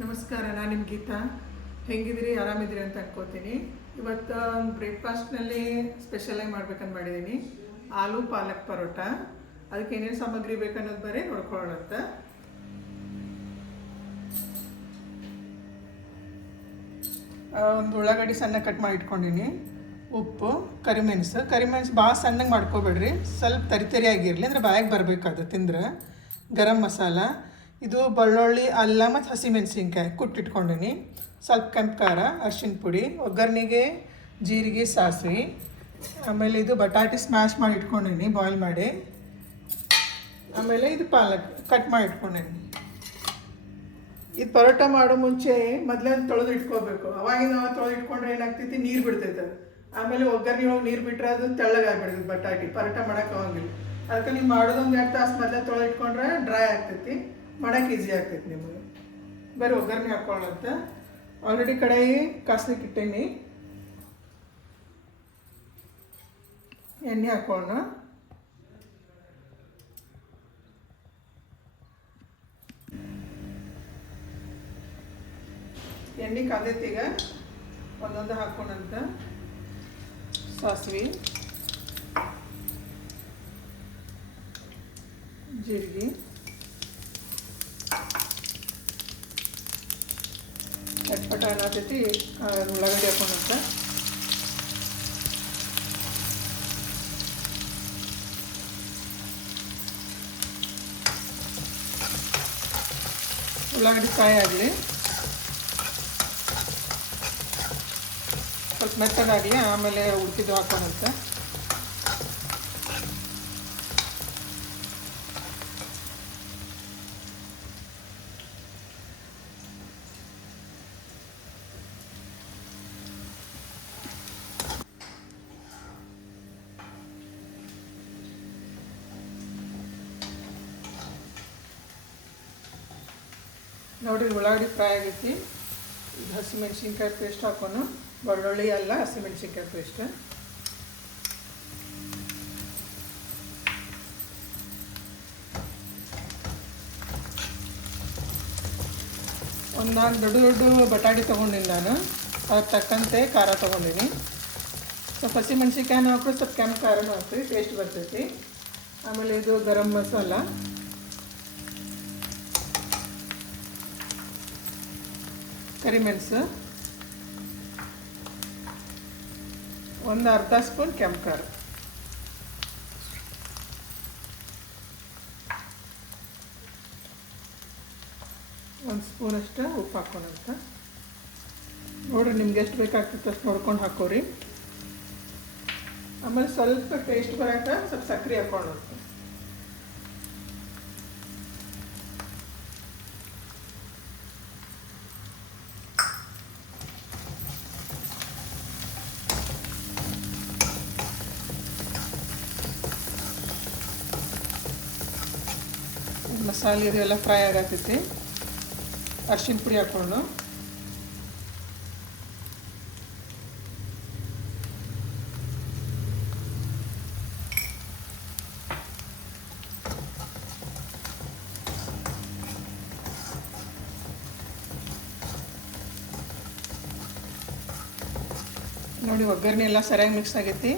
ನಮಸ್ಕಾರ, ನಾನು ನಿಮ್ಮ ಗೀತಾ. ಹೆಂಗಿದಿರಿ? ಆರಾಮಿದ್ದೀರಿ ಅಂತ ಅನ್ಕೋತೀನಿ. ಇವತ್ತು ಬ್ರೇಕ್ಫಾಸ್ಟ್ನಲ್ಲಿ ಸ್ಪೆಷಲಾಗಿ ಮಾಡ್ಬೇಕಂತ ಮಾಡಿದ್ದೀನಿ. ಆಲೂ ಪಾಲಕ್ ಪರೋಟ. ಅದಕ್ಕೆ ಏನೇನು ಸಾಮಗ್ರಿ ಬೇಕನ್ನೋದು ಬರೀ ನೋಡ್ಕೊಳ್ಳೋಣ. ಒಂದು ಉಳ್ಳಾಗಡ್ಡಿ ಸಣ್ಣ ಕಟ್ ಮಾಡಿ ಇಟ್ಕೊಂಡಿನಿ. ಉಪ್ಪು, ಕರಿಮೆಣಸು ಭಾಳ ಸಣ್ಣಗೆ ಮಾಡ್ಕೋಬೇಡ್ರಿ, ಸ್ವಲ್ಪ ತರಿಯಾಗಿರಲಿ, ಅಂದರೆ ಬಾಯಾಗಿ ಬರಬೇಕಾದ ತಿಂದ್ರೆ. ಗರಂ ಮಸಾಲ, ಇದು ಬೆಳ್ಳುಳ್ಳಿ, ಅಲ್ಲ ಮತ್ತು ಹಸಿಮೆಣಸಿನ್ಕಾಯಿ ಕುಟ್ಟಿಟ್ಕೊಂಡಿನಿ. ಸ್ವಲ್ಪ ಕೆಂಪು ಖಾರ, ಅರಿಶಿನ ಪುಡಿ, ಒಗ್ಗರಣೆಗೆ ಜೀರಿಗೆ, ಸಾಸಿವೆ. ಆಮೇಲೆ ಇದು ಬಟಾಟೆ ಸ್ಮ್ಯಾಶ್ ಮಾಡಿ ಇಟ್ಕೊಂಡಿನಿ, ಬಾಯ್ಲ್ ಮಾಡಿ. ಆಮೇಲೆ ಇದು ಪಾಲಕ್ ಕಟ್ ಮಾಡಿ ಇಟ್ಕೊಂಡಿನಿ. ಇದು ಪರೋಟ ಮಾಡೋ ಮುಂಚೆ ಮೊದಲೇ ತೊಳೆದು ಇಟ್ಕೋಬೇಕು. ಅವಾಗಿನ ನಾವು ತೊಳೆದು ಇಟ್ಕೊಂಡ್ರೆ ಏನಾಗ್ತೈತಿ, ನೀರು ಬಿಡ್ತೈತೆ. ಆಮೇಲೆ ಒಗ್ಗರಣೆ ಒಳಗೆ ನೀರು ಬಿಟ್ಟರೆ ಅದು ತೆಳ್ಳಗಾಗ್ಬಿಡ್ತೈತಿ ಬಟಾಟೆ, ಪರೋಟ ಮಾಡೋಕೆ ಹೋಗಿಲ್ಲ. ಅದಕ್ಕೆ ನೀವು ಮಾಡೋದೊಂದು 2 ತಾಸು ಮೊದಲೇ ತೊಳೆದು ಇಟ್ಕೊಂಡ್ರೆ ಡ್ರೈ ಆಗ್ತೈತಿ, ಮಾಡೋಕೆ ಈಸಿ ಆಗ್ತೈತಿ ನಿಮಗೆ. ಬರೀ ಒಗ್ಗರಣೆ ಹಾಕ್ಕೊಳ್ಳೋಂತ. ಆಲ್ರೆಡಿ ಕಡಾಯಿ ಕಾಸ್ಲಿಕ್ಕೆ ಇಟ್ಟೇನಿ. ಎಣ್ಣೆ ಹಾಕೋಣ. ಎಣ್ಣೆ ಕಾದೈತೀಗ ಒಂದೊಂದು ಹಾಕೋಣಂತ. ಸಾಸಿವೆ, ಜೀರಿಗೆ, ಚಟ್ಪಟ ಅನ್ನತೈತಿ. ಉಳ್ಳಾಗಡ್ಡಿ ಹಾಕೋಣಂತ. ಉಳ್ಳಾಗಡ್ಡಿ ಕಾಯಿ ಆಗಲಿ, ಸ್ವಲ್ಪ ಮೆತ್ತಗಾಗಲಿ, ಆಮೇಲೆ ಉಳ್ಕಿದ್ದು ಹಾಕೋಣಂತ. ನೋಡಿ, ಉಳ್ಳಾಗಡ್ಡಿ ಫ್ರೈ ಆಗೈತಿ. ಇದು ಹಸಿಮೆಣ್ಸಿನ್ಕಾಯಿ ಪೇಸ್ಟ್ ಹಾಕೋಣ. ಬೆಳ್ಳುಳ್ಳಿ, ಅಲ್ಲ, ಹಸಿಮೆಣ್ಸಿನ್ಕಾಯಿ ಪೇಸ್ಟ್. ಒಂದು 4 ದೊಡ್ಡ ಬಟಾಟೆ ತೊಗೊಂಡಿನಿ ನಾನು. ಅದಕ್ಕೆ ತಕ್ಕಂತೆ ಖಾರ ತೊಗೊಂಡಿನಿ. ಸ್ವಲ್ಪ ಹಸಿಮೆಣ್ಸಿನ್ಕಾಯಿನೂ ಹಾಕ್ರಿ, ಸ್ವಲ್ಪ ಕೆಂಪು ಖಾರನೂ ಹಾಕ್ರಿ, ಟೇಸ್ಟ್ ಬರ್ತೈತಿ. ಆಮೇಲೆ ಇದು ಗರಂ ಮಸಾಲ, ಕರಿಮೆಣಸು, ಒಂದು ಅರ್ಧ ಸ್ಪೂನ್ ಕೆಂಪು ಖಾರ, ಒಂದು ಸ್ಪೂನಷ್ಟು ಉಪ್ಪು ಹಾಕೋಣಂತ. ನೋಡಿರಿ, ನಿಮ್ಗೆ ಎಷ್ಟು ಬೇಕಾಗ್ತೈತೆ ಅಷ್ಟು ನೋಡ್ಕೊಂಡು ಹಾಕೋರಿ. ಆಮೇಲೆ ಸ್ವಲ್ಪ ಟೇಸ್ಟ್ ಬರೋಕೆ ಸ್ವಲ್ಪ ಸಕ್ಕರೆ ಹಾಕೋಣಂತ. ಮಸಾಲೆ ಇದೆಲ್ಲ ಫ್ರೈ ಆಗತ್ತೈತಿ. ಅರಿಶಿನ ಪುಡಿ ಹಾಕ್ಕೊಂಡು, ನೋಡಿ ಒಗ್ಗರಣೆ ಎಲ್ಲ ಸರಿಯಾಗಿ ಮಿಕ್ಸ್ ಆಗೈತಿ.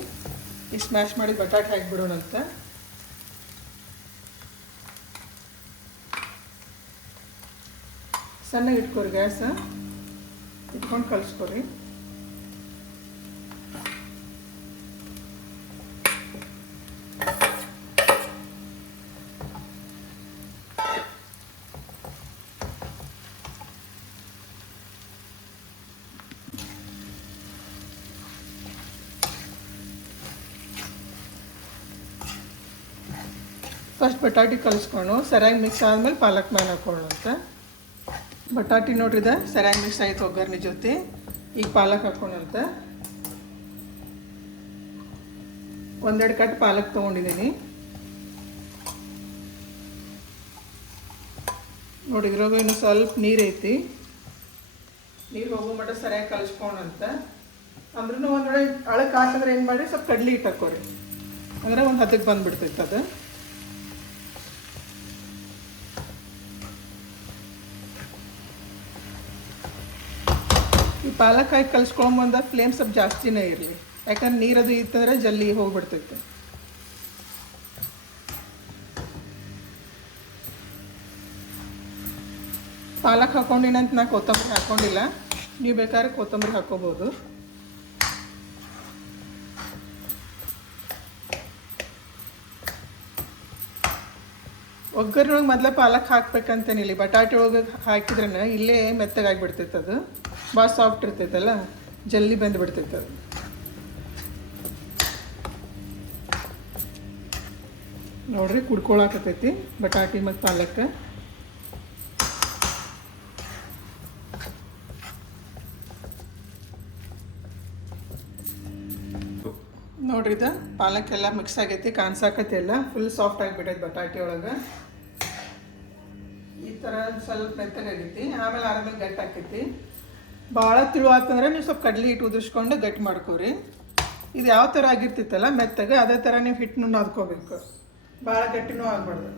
ಈ ಸ್ಮ್ಯಾಶ್ ಮಾಡಿ ಬಟಾಟೆ ಹಾಕಿಬಿಡೋಣಂತ. ಸಣ್ಣಗೆ ಇಟ್ಕೊರಿ, ಗ್ಯಾಸ್ ಇಟ್ಕೊಂಡು ಕಲಿಸ್ಕೊರಿ. ಫಸ್ಟ್ ಬಟಾಟೆ ಕಲಿಸ್ಕೊಂಡು ಸರಿಯಾಗಿ ಮಿಕ್ಸ್ ಆದಮೇಲೆ ಪಾಲಕ್ ಮೇಲೆ ಹಾಕೊಳ್ಳೋಂತ. ಬಟಾಟೆ ನೋಡ್ರಿದ ಸರಿಯಾಗಿ ಮಿಕ್ಸ್ ಆಯಿತು ಒಗ್ಗರಣೆ ಜೊತೆ. ಈಗ ಪಾಲಕ್ ಹಾಕೋಣಂತ. 1-2 ಕಟ್ ಪಾಲಕ್ ತೊಗೊಂಡಿದ್ದೀನಿ. ನೋಡಿ, ಇದ್ರಾಗ ಇನ್ನು ಸ್ವಲ್ಪ ನೀರು ಐತಿ. ನೀರು ಹೋಗೋ ಮಟ್ಟ ಸರಿಯಾಗಿ ಕಲಿಸ್ಕೊಂಡಂತ. ಅಂದ್ರೂ ಒಂದೊಡೆ ಅಳಕ್ಕೆ ಹಾಕಿದ್ರೆ ಏನು ಮಾಡಿ, ಸ್ವಲ್ಪ ಕಡ್ಲಿ ಹಿಟ್ಟು ಹಾಕೋರಿ, ಅಂದರೆ ಒಂದು ಹದಕ್ಕೆ ಬಂದುಬಿಡ್ತೈತೆ ಅದು. ಈ ಪಾಲಕ್ಕಾಯಿ ಕಲಿಸ್ಕೊಂಬಂದ ಫ್ಲೇಮ್ ಸ್ವಲ್ಪ ಜಾಸ್ತಿನೇ ಇರಲಿ, ಯಾಕಂದ್ರೆ ನೀರದು ಇತ್ತಂದರೆ ಜಲ್ದಿ ಹೋಗ್ಬಿಡ್ತೈತೆ. ಪಾಲಕ್ ಹಾಕೊಂಡಿನಂತ ನಾ ಕೊತ್ತಂಬರಿ ಹಾಕ್ಕೊಂಡಿಲ್ಲ, ನೀವು ಬೇಕಾದ್ರೆ ಕೊತ್ತಂಬರಿ ಹಾಕ್ಕೋಬೋದು. ಒಗ್ಗರಣೆಯೊಳಗೆ ಮೊದಲೇ ಪಾಲಕ್ ಹಾಕ್ಬೇಕಂತೇನಿಲ್ಲ, ಬಟಾಟೆ ಒಳಗೆ ಹಾಕಿದ್ರೆ ಇಲ್ಲೇ ಮೆತ್ತಗಾಗಿಬಿಡ್ತೈತೆ, ಅದು ಭಾಳ ಸಾಫ್ಟ್ ಇರ್ತೈತಲ್ಲ, ಜಲ್ದಿ ಬೆಂದುಬಿಡ್ತೈತೆ ಅದು. ನೋಡ್ರಿ ಕುಡ್ಕೊಳಕತ್ತೈತಿ ಬಟಾಟಿ ಮತ್ತು ಪಾಲಕ್. ನೋಡ್ರಿ ಇದು ಪಾಲಕ್ಕೆಲ್ಲ ಮಿಕ್ಸ್ ಆಗೈತಿ, ಕಾಣಿಸಾಕತಿ ಎಲ್ಲ ಫುಲ್ ಸಾಫ್ಟ್ ಆಗಿಬಿಟ್ಟೈತಿ ಬಟಾಟೆ ಒಳಗೆ. ಈ ಥರ ಸ್ವಲ್ಪ ಮೆತ್ತಗಾಗೈತಿ, ಆಮೇಲೆ ಆಮೇಲೆ ಗಟ್ಟಿ ಹಾಕೈತಿ. ಭಾಳ ತಿಳುವಾತಂದ್ರೆ ನೀವು ಸ್ವಲ್ಪ ಕಡ್ಲಿ ಹಿಟ್ಟು ಉದುರಿಸ್ಕೊಂಡು ಗಟ್ಟಿ ಮಾಡ್ಕೊರಿ. ಇದು ಯಾವ ಥರ ಆಗಿರ್ತಿತ್ತಲ್ಲ ಮೆತ್ತಗೆ, ಅದೇ ಥರ ನೀವು ಹಿಟ್ಟನ್ನು ನಾದ್ಕೋಬೇಕು, ಭಾಳ ಗಟ್ಟಿನೂ ಆಗಬಾರ್ದು.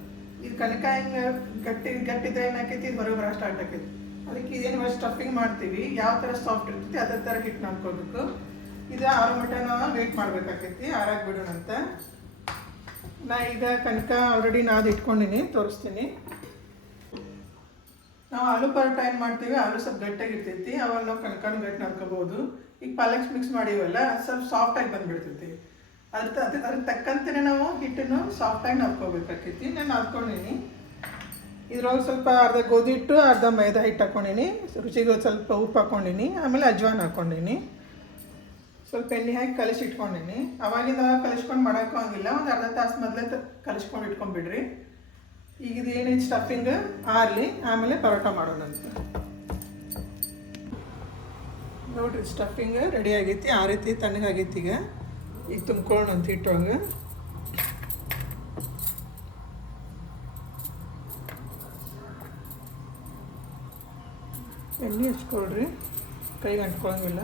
ಇದು ಕನಕಾಯಿ ಗಟ್ಟಿದ್ರೆ ಏನಾಕೈತಿ, ಇದು ಹೊರಗೆ ಬರೋ ಸ್ಟಾರ್ಟ್ ಆಕೈತಿ. ಅದಕ್ಕೆ ಇದೇನು ಸ್ಟಫಿಂಗ್ ಮಾಡ್ತೀವಿ, ಯಾವ ಥರ ಸಾಫ್ಟ್ ಇರ್ತೈತಿ ಅದೇ ಥರ ಹಿಟ್ಟು ನಾದ್ಕೋಬೇಕು. ಇದು ಆರು ಮಟ್ಟ ನಾವು ವೇಟ್ ಮಾಡ್ಬೇಕಾಕೈತಿ, ಆರಾಗಿ ಬಿಡೋಣಂತ. ನಾ ಈಗ ಕನಕ ಆಲ್ರೆಡಿ ನಾದು ಇಟ್ಕೊಂಡಿನಿ, ತೋರಿಸ್ತೀನಿ. ನಾವು ಆಲೂ ಪರೋಟ ಏನು ಮಾಡ್ತೀವಿ, ಆಲೂ ಸ್ವಲ್ಪ ಗಟ್ಟಿಯಾಗಿರ್ತೈತಿ, ಅವಾಗ ನಾವು ಕನಕನೂ ಗಟ್ಟಿ ನಾದ್ಕೋಬೋದು. ಈಗ ಪಾಲಕ್ಸ್ ಮಿಕ್ಸ್ ಮಾಡೀವಲ್ಲ, ಸ್ವಲ್ಪ ಸಾಫ್ಟಾಗಿ ಬಂದುಬಿಡ್ತೈತಿ. ಅದಕ್ಕೆ ತಕ್ಕಂತೆಯೇ ನಾವು ಹಿಟ್ಟನ್ನು ಸಾಫ್ಟಾಗಿ ನಾದ್ಕೋಬೇಕಾಕೈತಿ. ನಾನು ನಾದ್ಕೊಂಡಿನಿ. ಇದ್ರೊಳಗೆ ಸ್ವಲ್ಪ ಅರ್ಧ ಗೋಧಿ ಹಿಟ್ಟು, ಅರ್ಧ ಮೈದಾ ಹಿಟ್ಟು ಹಾಕ್ಕೊಂಡಿನಿ, ರುಚಿಗೆ ಸ್ವಲ್ಪ ಉಪ್ಪು ಹಾಕ್ಕೊಂಡಿನಿ, ಆಮೇಲೆ ಅಜ್ವಾನ ಹಾಕ್ಕೊಂಡಿನಿ, ಸ್ವಲ್ಪ ಎಣ್ಣೆ ಹಾಕಿ ಕಲಿಸಿ ಇಟ್ಕೊಂಡಿನಿ. ಅವಾಗಿಂದ ಕಲಿಸ್ಕೊಂಡು ಮಾಡೋಕ್ಕೂ ಹಂಗಿಲ್ಲ, ಒಂದು ಅರ್ಧ ತಾಸು ಮೊದಲೇ ಕಲಿಸ್ಕೊಂಡು ಇಟ್ಕೊಂಡ್ಬಿಡ್ರಿ. ಈಗ ಇದು ಏನೈತಿ ಸ್ಟಫಿಂಗ್ ಆರಲಿ, ಆಮೇಲೆ ಪರೋಟ ಮಾಡೋಣಂತ. ನೋಡಿರಿ ಸ್ಟಫಿಂಗ್ ರೆಡಿ ಆಗೈತಿ, ಆರೈತಿ, ತಣ್ಣಗಾಗೈತಿ. ಈಗ ತುಂಬ್ಕೊಳ್ಳೋಣಂತ ಹಿಟ್ಟೊಳಗೆ. ಎಣ್ಣೆ ಹಚ್ಕೊಳ್ರಿ, ಕೈಗೆ ಅಂಟ್ಕೊಳಂಗಿಲ್ಲ.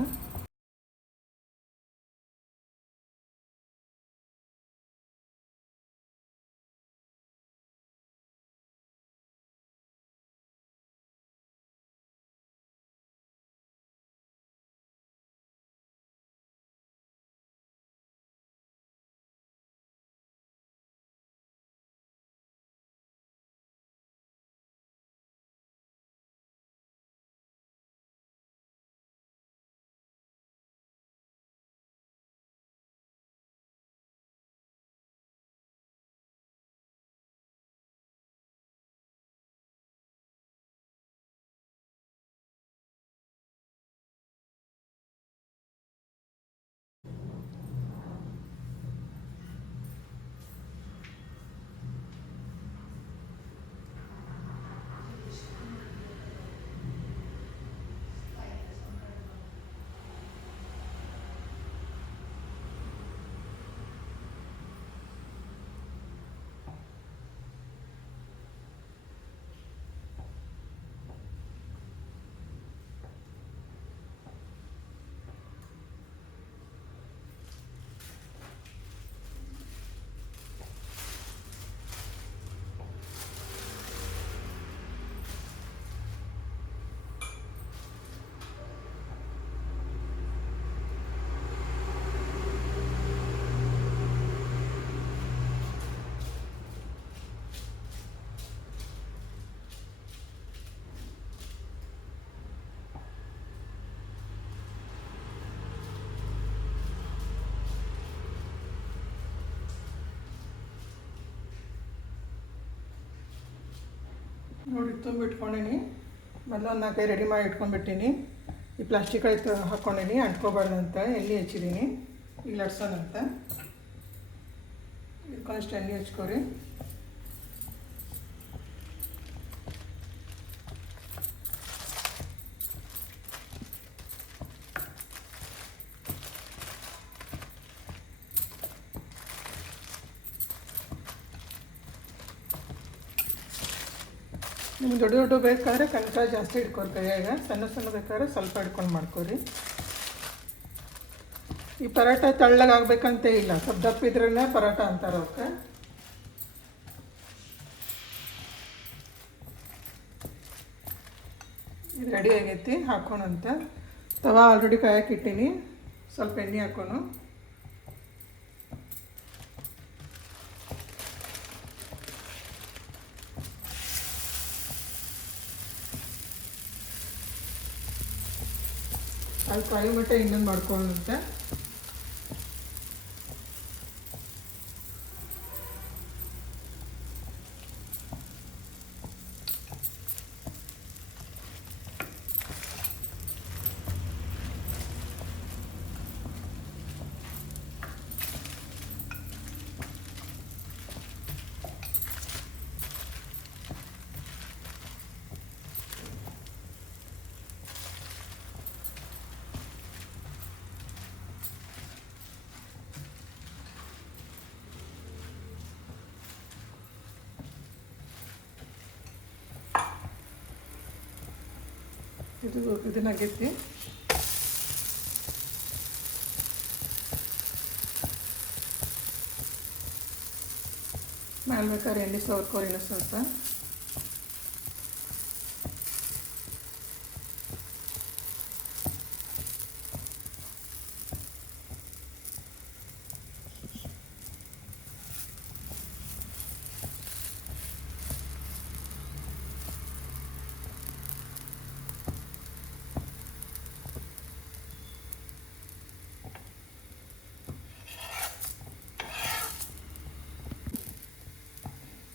ನೋಡಿ ತುಂಬಿಟ್ಕೊಂಡೀನಿ. ಮೊದಲು ಒಂದು 4 ರೆಡಿ ಮಾಡಿ ಇಟ್ಕೊಂಡ್ಬಿಟ್ಟಿನಿ. ಈ ಪ್ಲಾಸ್ಟಿಕ್ ಹಾಕ್ಕೊಂಡಿನಿ, ಅಂಟ್ಕೋಬಾರ್ದಂತ ಎಣ್ಣೆ ಹಚ್ಚಿದ್ದೀನಿ. ಈಗ ಲಟ್ಸೋಣಂತ. ಇದಕ್ಕೊಂಷ್ಟು ಎಣ್ಣೆ ಹಚ್ಕೊರಿ. ನಿಮ್ಗೆ ದೊಡ್ಡ ದೊಡ್ಡ ಬೇಕಾದ್ರೆ ಕನಕ ಜಾಸ್ತಿ ಇಟ್ಕೊರಿ ಕೈಯಾಗ, ಸಣ್ಣ ಸಣ್ಣ ಬೇಕಾದ್ರೆ ಸ್ವಲ್ಪ ಇಟ್ಕೊಂಡು ಮಾಡ್ಕೊರಿ. ಈ ಪರೋಟ ತೆಳ್ಳಗಾಗಬೇಕಂತ ಇಲ್ಲ, ಸ್ವಲ್ಪ ದಪ್ಪ ಇದ್ರೇ ಪರೋಟ ಅಂತಾರೆ ಅವಕ್ಕೆ. ಇದು ರೆಡಿ ಆಗೈತಿ, ಹಾಕೋಣಂತ. ತವಾ ಆಲ್ರೆಡಿ ಕಾಯಕ್ಕೆ ಇಟ್ಟೀನಿ, ಸ್ವಲ್ಪ ಎಣ್ಣೆ ಹಾಕೋನು. ಅದು ಕಾಯಿ ಮಟ್ಟ ಇನ್ನೊಂದು ಮಾಡ್ಕೊಳ್ಳುತ್ತೆ. ಇದನ್ನಾಗೈತಿ. ಮೇಲೆ ಬೇಕಾದ್ರೆ ಎಣ್ಣೆ ಸವರ್ಕೋರಿನ ಸ್ವಲ್ಪ.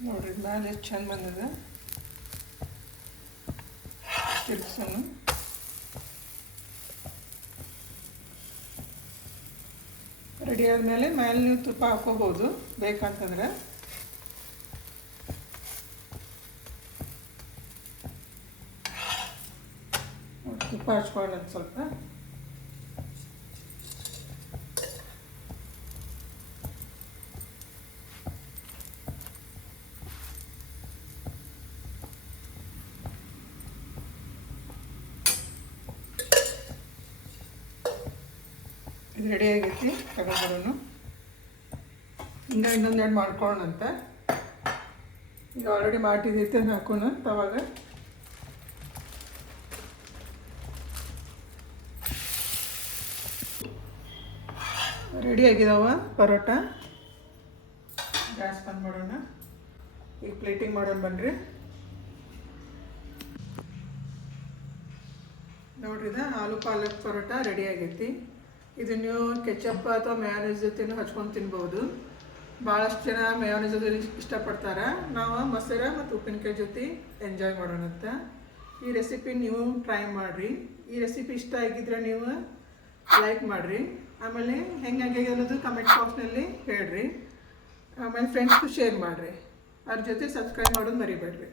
ನೋಡ್ರಿ ಮೇಲೆ ಎಷ್ಟು ಚಂದ ಬಂದಿದೆ. ತಿರ್ಗ್ಸೋನು. ರೆಡಿ ಆದಮೇಲೆ ಮೇಲೆ ನೀವು ತುಪ್ಪ ಹಾಕೋಬೋದು ಬೇಕಂತಂದ್ರೆ. ತುಪ್ಪ ಹಚ್ಕೊಳ್ಳೋದು ಸ್ವಲ್ಪ. ಇದು ರೆಡಿ ಆಗೈತಿ, ತಗೊಂಡ್ಬರೋನು. ಹಿಂಗೆ ಇನ್ನೊಂದೆರಡು ಮಾಡ್ಕೊಳ್ಳೋಣಂತ. ಈಗ ಆಲ್ರೆಡಿ ಮಾಡಿದೈತೆ ಅದನ್ನ ಹಾಕೋಣ ತವಾಗ. ರೆಡಿ ಆಗಿದಾವ ಪರೋಟ. ಗ್ಯಾಸ್ ಬಂದ್ ಮಾಡೋಣ. ಈಗ ಪ್ಲೇಟಿಂಗ್ ಮಾಡೋಣ ಬನ್ನಿರಿ. ನೋಡ್ರಿದ ಆಲೂ ಪಾಲಕ್ ಪರೋಟ ರೆಡಿ ಆಗೈತಿ. ಇದು ನೀವು ಕೆಚಪ್ ಅಥವಾ ಮಯೋನೈಸ್ ಜೊತೆನೂ ಹಚ್ಕೊಂಡು ತಿನ್ಬೋದು. ಭಾಳಷ್ಟು ಜನ ಮಯೋನೈಸ್ ಜೊತೆ ಇಷ್ಟಪಡ್ತಾರೆ. ನಾವು ಮೊಸರು ಮತ್ತು ಉಪ್ಪಿನಕಾಯಿ ಜೊತೆ ಎಂಜಾಯ್ ಮಾಡೋಣಂತ. ಈ ರೆಸಿಪಿ ನೀವು ಟ್ರೈ ಮಾಡಿರಿ. ಈ ರೆಸಿಪಿ ಇಷ್ಟ ಆಗಿದ್ರೆ ನೀವು ಲೈಕ್ ಮಾಡಿರಿ. ಆಮೇಲೆ ಹೆಂಗಾಗಿ ಅನ್ನೋದು ಕಮೆಂಟ್ ಬಾಕ್ಸ್ನಲ್ಲಿ ಹೇಳ್ರಿ. ಆಮೇಲೆ ಫ್ರೆಂಡ್ಸ್ಗೂ ಶೇರ್ ಮಾಡಿರಿ. ಅದ್ರ ಜೊತೆ ಸಬ್ಸ್ಕ್ರೈಬ್ ಮಾಡೋದು ಮರಿಬೇಡ್ರಿ.